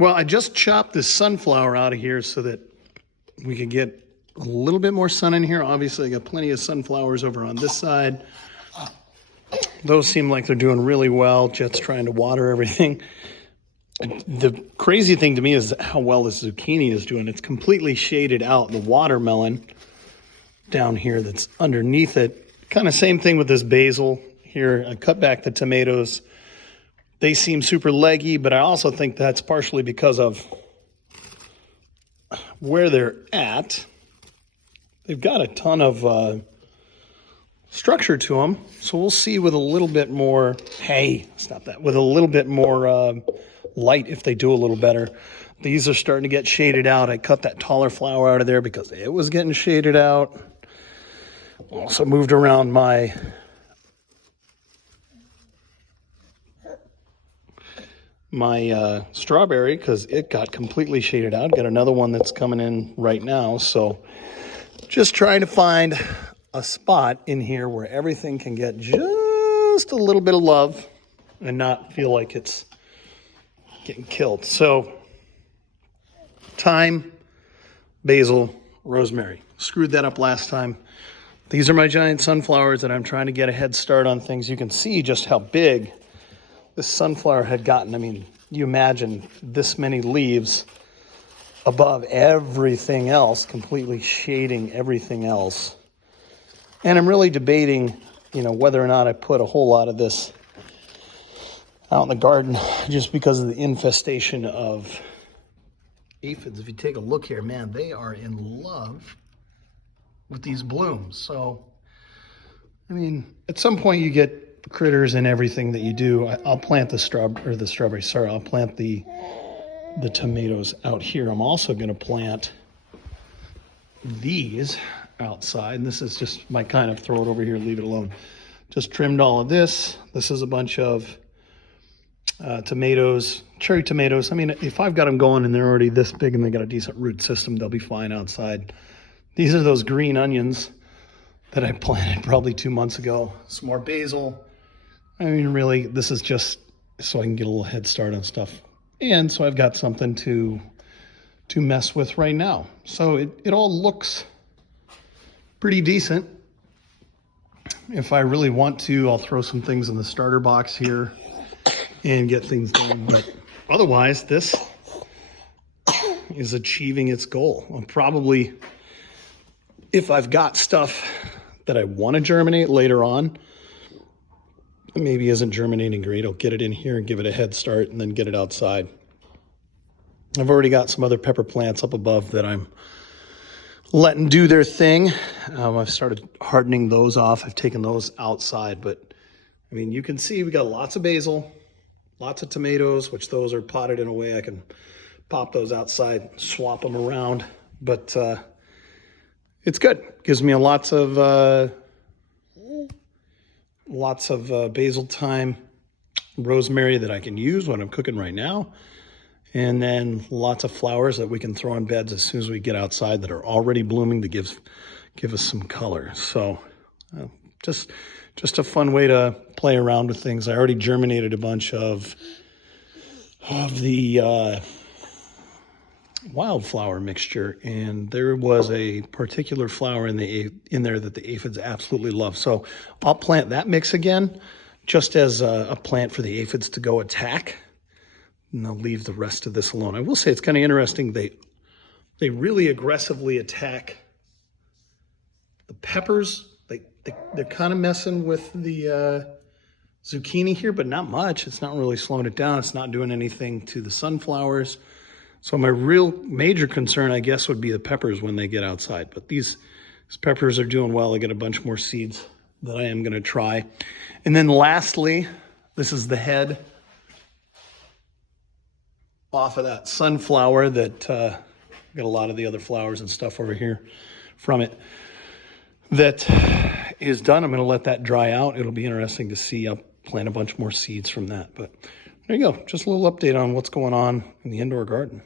Well, I just chopped this sunflower out of here so that we could get a little bit more sun in here. Obviously, I got plenty of sunflowers over on this side. Those seem like they're doing really well. Jet's trying to water everything. The crazy thing to me is how well this zucchini is doing. It's completely shaded out. The watermelon down here that's underneath it. Kind of same thing with this basil here. I cut back the tomatoes. They seem super leggy, but I also think that's partially because of where they're at. They've got a ton of structure to them. So we'll see with a little bit more, with a little bit more light if they do a little better. These are starting to get shaded out. I cut that taller flower out of there because it was getting shaded out. Also moved around my strawberry because it got completely shaded out. Got another one that's coming in right now. So just trying to find a spot in here where everything can get just a little bit of love and not feel like it's getting killed. So thyme, basil, rosemary. Screwed that up last time. These are my giant sunflowers that I'm trying to get a head start on things. You can see just how big this sunflower had gotten. I mean, you imagine this many leaves above everything else, completely shading everything else. And I'm really debating, whether or not I put a whole lot of this out in the garden just because of the infestation of aphids. If you take a look here, man, they are in love with these blooms. So, I mean, at some point you get critters in everything that you do. I'll plant the strawberry. Sorry, I'll plant the tomatoes out here. I'm also going to plant these outside. And this is just my kind of throw it over here, leave it alone. Just trimmed all of this. This is a bunch of tomatoes, cherry tomatoes. I mean, if I've got them going and they're already this big and they got a decent root system, they'll be fine outside. These are those green onions that I planted probably 2 months ago. Some more basil. I mean, really, this is just so I can get a little head start on stuff. And so I've got something to mess with right now. So it all looks pretty decent. If I really want to, I'll throw some things in the starter box here and get things done. But otherwise, this is achieving its goal. I'm probably, if I've got stuff that I want to germinate later on, maybe isn't germinating great, I'll get it in here and give it a head start and then get it outside. I've already got some other pepper plants up above that I'm letting do their thing. I've started hardening those off. I've taken those outside, but I mean, you can see we got lots of basil, lots of tomatoes, which those are potted in a way I can pop those outside, swap them around. But it's good. Gives me lots of basil, thyme, rosemary that I can use when I'm cooking right now. And then lots of flowers that we can throw in beds as soon as we get outside that are already blooming to give us some color. So just a fun way to play around with things. I already germinated a bunch of the wildflower mixture, and there was a particular flower in there that the aphids absolutely love. So I'll plant that mix again, just as a plant for the aphids to go attack. And I'll leave the rest of this alone. I will say it's kind of interesting. They really aggressively attack the peppers. They're kind of messing with the zucchini here, but not much. It's not really slowing it down. It's not doing anything to the sunflowers. So my real major concern, I guess, would be the peppers when they get outside. But these peppers are doing well. I got a bunch more seeds that I am going to try. And then lastly, this is the head off of that sunflower that got a lot of the other flowers and stuff over here from it that is done. I'm going to let that dry out. It'll be interesting to see. I'll plant a bunch more seeds from that. But there you go. Just a little update on what's going on in the indoor garden.